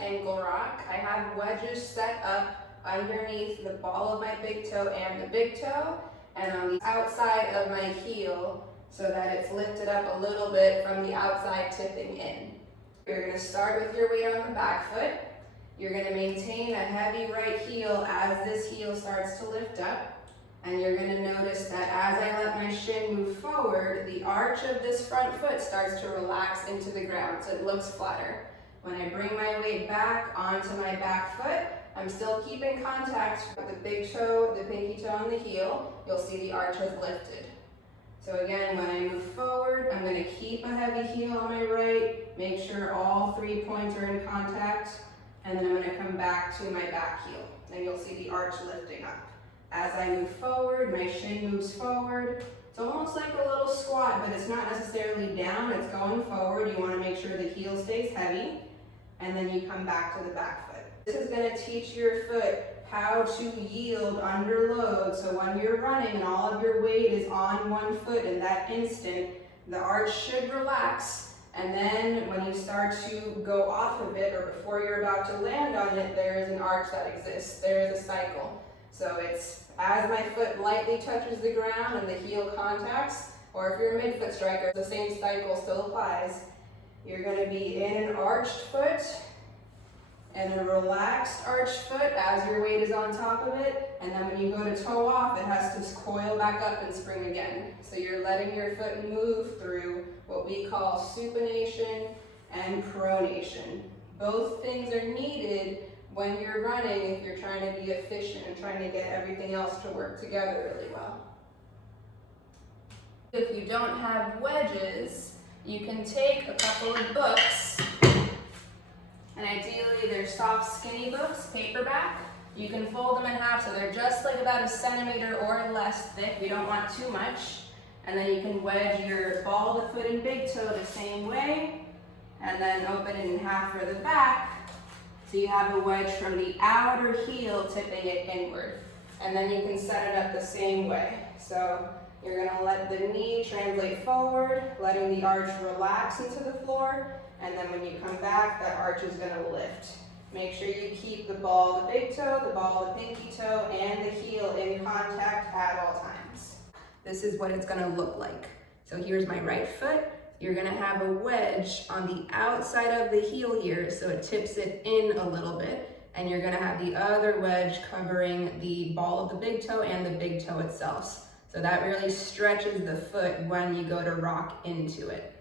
ankle rock. I have wedges set up underneath the ball of my big toe and the big toe, and on the outside of my heel so that it's lifted up a little bit from the outside tipping in. You're going to start with your weight on the back foot. You're going to maintain a heavy right heel as this heel starts to lift up. And you're going to notice that as I let my shin move forward, the arch of this front foot starts to relax into the ground, so it looks flatter. When I bring my weight back onto my back foot, I'm still keeping contact with the big toe, the pinky toe, and the heel. You'll see the arch has lifted. So again, when I move forward, I'm going to keep a heavy heel on my right, make sure all 3 points are in contact, and then I'm going to come back to my back heel. And you'll see the arch lifting up. As I move forward, my shin moves forward. It's almost like a little squat, but it's not necessarily down, it's going forward. You want to make sure the heel stays heavy, and then you come back to the back foot. This is going to teach your foot how to yield under load, so when you're running and all of your weight is on one foot in that instant, the arch should relax, and then when you start to go off of it, or before you're about to land on it, there is an arch that exists. There is a cycle. So it's as my foot lightly touches the ground and the heel contacts, or if you're a midfoot striker, the same cycle still applies. You're going to be in an arched foot and a relaxed arched foot as your weight is on top of it, and then when you go to toe off, it has to coil back up and spring again. So you're letting your foot move through what we call supination and pronation. Both things are needed when you're running if you're trying to be efficient and trying to get everything else to work together really well. If you don't have wedges, you can take a couple of books, and ideally they're soft, skinny books, paperback. You can fold them in half so they're just like about a centimeter or less thick. We don't want too much. And then you can wedge your ball of the foot and big toe the same way, and then open it in half for the back. So you have a wedge from the outer heel tipping it inward. And then you can set it up the same way. So you're going to let the knee translate forward, letting the arch relax into the floor. And then when you come back, that arch is going to lift. Make sure you keep the ball of the big toe, the ball of the pinky toe, and the heel in contact at all times. This is what it's going to look like. So here's my right foot. You're going to have a wedge on the outside of the heel here, so it tips it in a little bit, and you're going to have the other wedge covering the ball of the big toe and the big toe itself. So that really stretches the foot when you go to rock into it.